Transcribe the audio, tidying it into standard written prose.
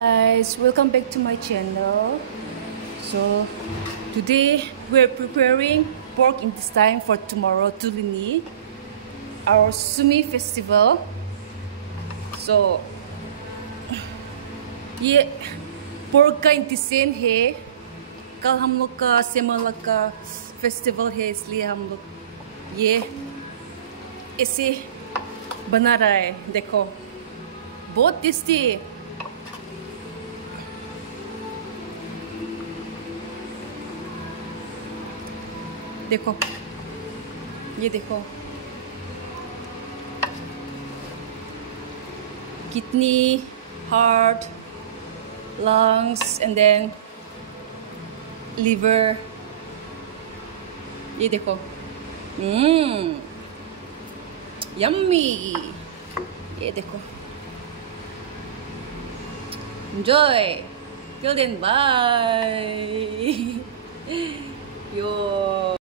Guys, welcome back to my channel. So today we're preparing pork intestine for tomorrow, Tulini, our Sumi festival. So ये pork का intestine है. कल हम लोग का सेमला का फेस्टिवल है, इसलिए हम लोग ये ऐसे बना रहा है. देखो बहुत टेस्टी है. देखो ये देखो kidney, heart, lungs and then liver. ये देखो yummy. ये देखो. Enjoy. Till then, bye. Yo.